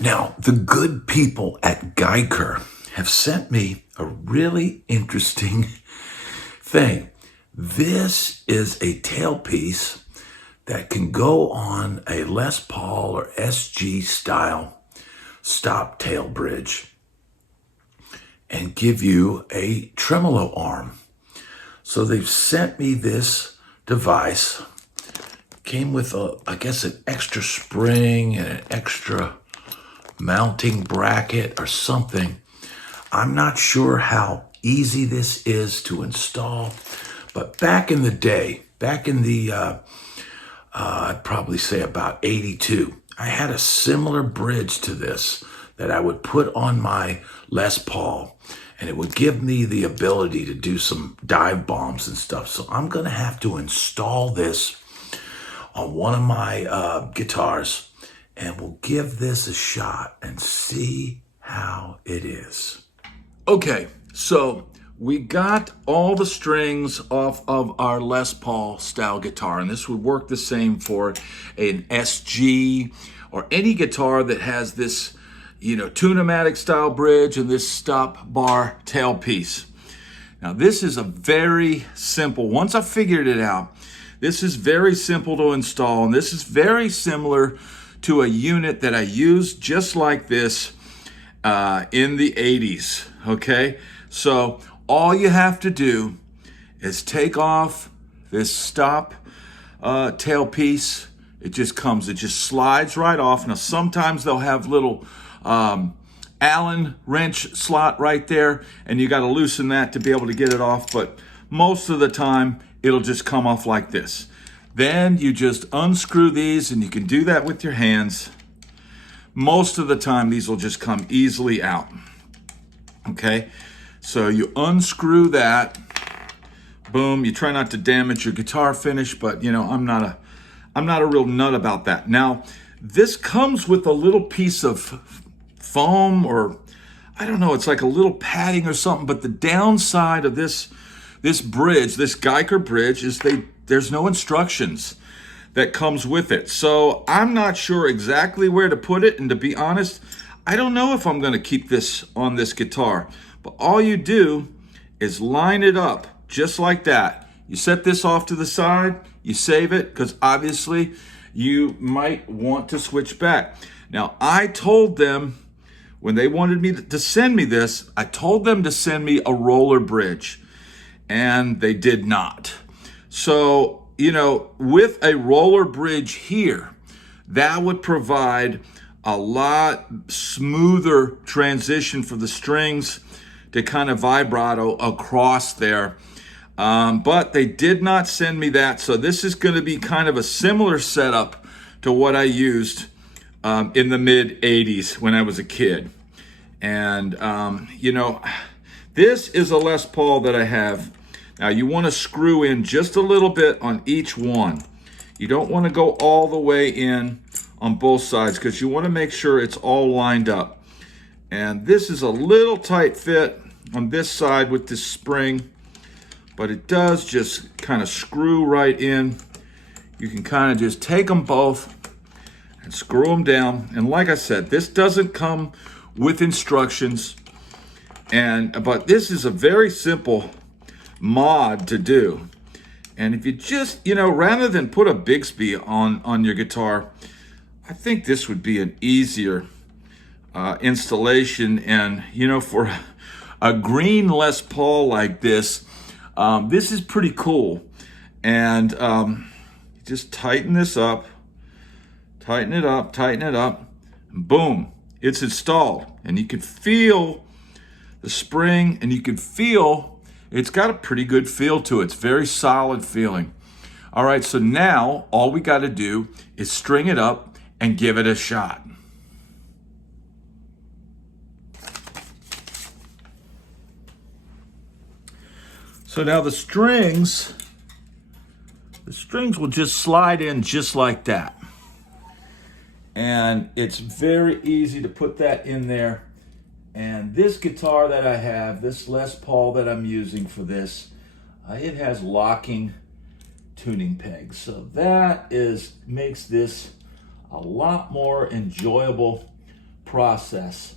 Now, the good people at Guyker have sent me a really interesting thing. This is a tailpiece that can go on a Les Paul or SG style stop tail bridge and give you a tremolo arm. So they've sent me this device. Came with I guess an extra spring and an extra mounting bracket or something. I'm not sure how easy this is to install, but back in the day, I'd probably say about 82, I had a similar bridge to this that I would put on my Les Paul, and it would give me the ability to do some dive bombs and stuff. So I'm gonna have to install this on one of my guitars, and we'll give this a shot and see how it is. Okay, so we got all the strings off of our Les Paul style guitar, and this would work the same for an SG or any guitar that has this, Tune-O-Matic style bridge and this stop bar tailpiece. Now this is a very simple, once I figured it out, this is very simple to install, and this is very similar to a unit that I used just like this in the 80s, okay? So all you have to do is take off this stop tailpiece. It just slides right off. Now sometimes they'll have little Allen wrench slot right there, and you got to loosen that to be able to get it off, but most of the time it'll just come off like this. Then you just unscrew these, and you can do that with your hands. Most of the time these will just come easily out. Okay, so you unscrew that, boom. You try not to damage your guitar finish, but I'm not a real nut about that. Now this comes with a little piece of foam, or I don't know, it's like a little padding or something, but the downside of this bridge, this Guyker bridge, is there's no instructions that comes with it. So I'm not sure exactly where to put it, and to be honest, I don't know if I'm gonna keep this on this guitar. But all you do is line it up just like that. You set this off to the side, you save it, because obviously you might want to switch back. Now I told them, when they wanted me to send me this, I told them to send me a roller bridge, and they did not. So, with a roller bridge here, that would provide a lot smoother transition for the strings to kind of vibrato across there. But they did not send me that, so this is going to be kind of a similar setup to what I used in the mid 80s when I was a kid. And this is a Les Paul that I have. Now you want to screw in just a little bit on each one. You don't want to go all the way in on both sides, because you want to make sure it's all lined up. And this is a little tight fit on this side with this spring, but it does just kind of screw right in. You can kind of just take them both and screw them down. And like I said, this doesn't come with instructions, but this is a very simple mod to do. And if you just, rather than put a Bigsby on your guitar, I think this would be an easier installation. And for a green Les Paul like this, this is pretty cool. And just tighten this up, tighten it up, and boom, it's installed. And you can feel the spring, and you can feel it's got a pretty good feel to it. It's very solid feeling. All right, so now all we got to do is string it up and give it a shot. So now the strings will just slide in just like that. And it's very easy to put that in there. And this guitar that I have, this Les Paul that I'm using for this, it has locking tuning pegs. So that makes this a lot more enjoyable process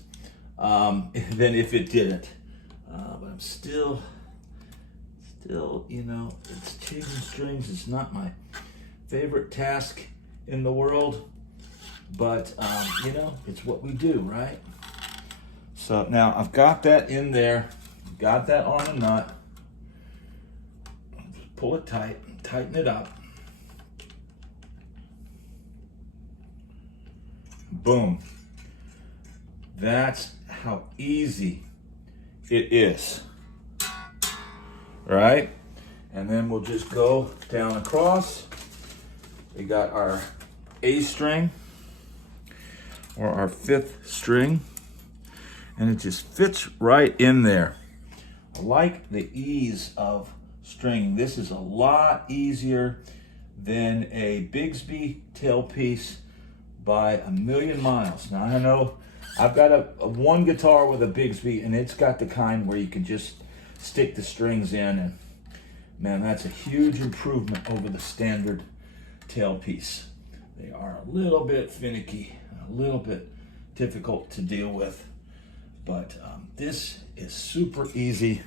than if it didn't. But I'm still, you know, it's changing strings is not my favorite task in the world, but you know, it's what we do, right? So now I've got that in there, got that on the nut. Pull it tight, tighten it up. Boom. That's how easy it is, right? And then we'll just go down across. We got our A string or our 5th string, and it just fits right in there. I like the ease of stringing. This is a lot easier than a Bigsby tailpiece by a million miles. Now I know I've got a one guitar with a Bigsby, and it's got the kind where you can just stick the strings in, and man, that's a huge improvement over the standard tailpiece. They are a little bit finicky, a little bit difficult to deal with, but this is super easy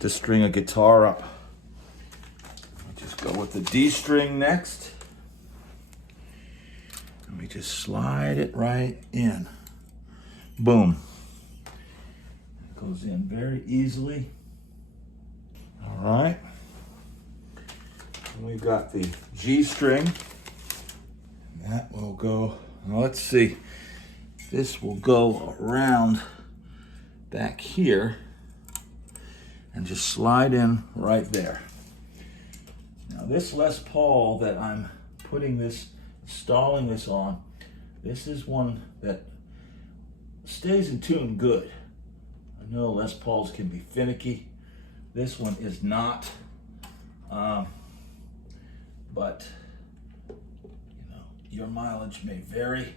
to string a guitar up. Just go with the D string next. Let me just slide it right in. Boom. It goes in very easily. All right. And we've got the G string. And that will go, now let's see. This will go around back here and just slide in right there. Now this Les Paul that I'm putting this, installing this on, this is one that stays in tune good. I know Les Pauls can be finicky. This one is not, but you know, your mileage may vary.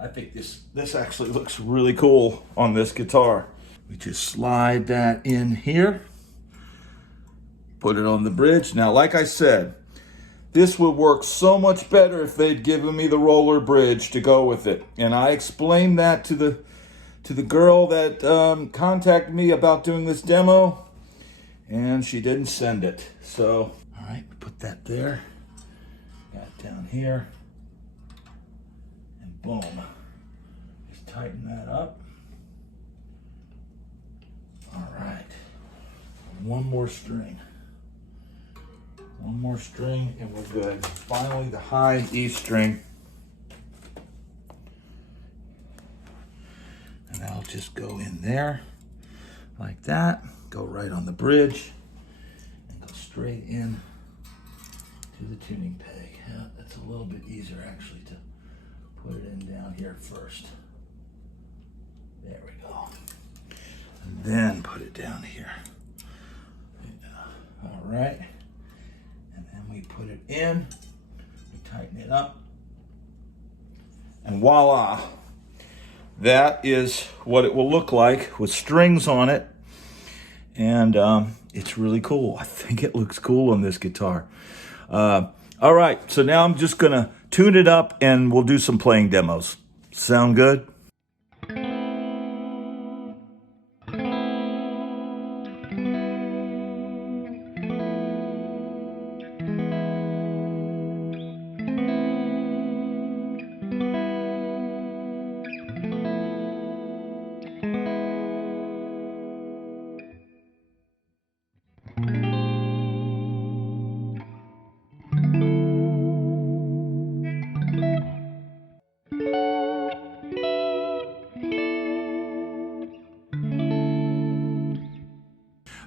I think this actually looks really cool on this guitar. We just slide that in here, put it on the bridge. Now, like I said, this would work so much better if they'd given me the roller bridge to go with it. And I explained that to the girl that contacted me about doing this demo, and she didn't send it. So, all right, put that there. Got it down here, and boom. Just tighten that up. All right, one more string. One more string and we're good. Finally, the high E string. And that'll just go in there like that. Go right on the bridge and go straight in to the tuning peg. Yeah, that's a little bit easier actually to put it in down here first. There we go. And then put it down here. All right. And then we put it in, we tighten it up, and voila. That is what it will look like with strings on it. And it's really cool. I think it looks cool on this guitar. All right, so now I'm just gonna tune it up and we'll do some playing demos. Sound good?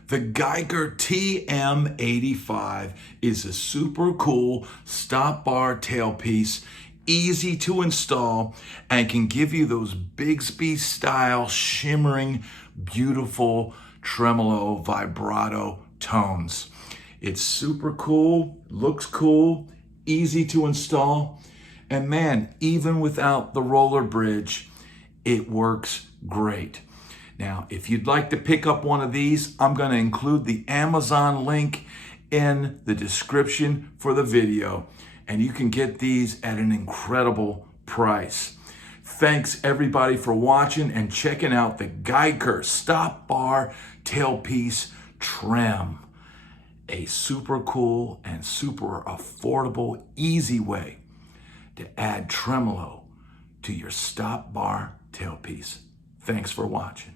The Guyker TM85 is a super cool stop bar tailpiece, easy to install, and can give you those Bigsby style shimmering, beautiful tremolo vibrato tones. It's super cool, looks cool, easy to install, and man, even without the roller bridge, it works great. Now, if you'd like to pick up one of these, I'm going to include the Amazon link in the description for the video, and you can get these at an incredible price. Thanks everybody for watching and checking out the Guyker Stop Bar Tailpiece Trem. A super cool and super affordable, easy way to add tremolo to your stop bar tailpiece. Thanks for watching.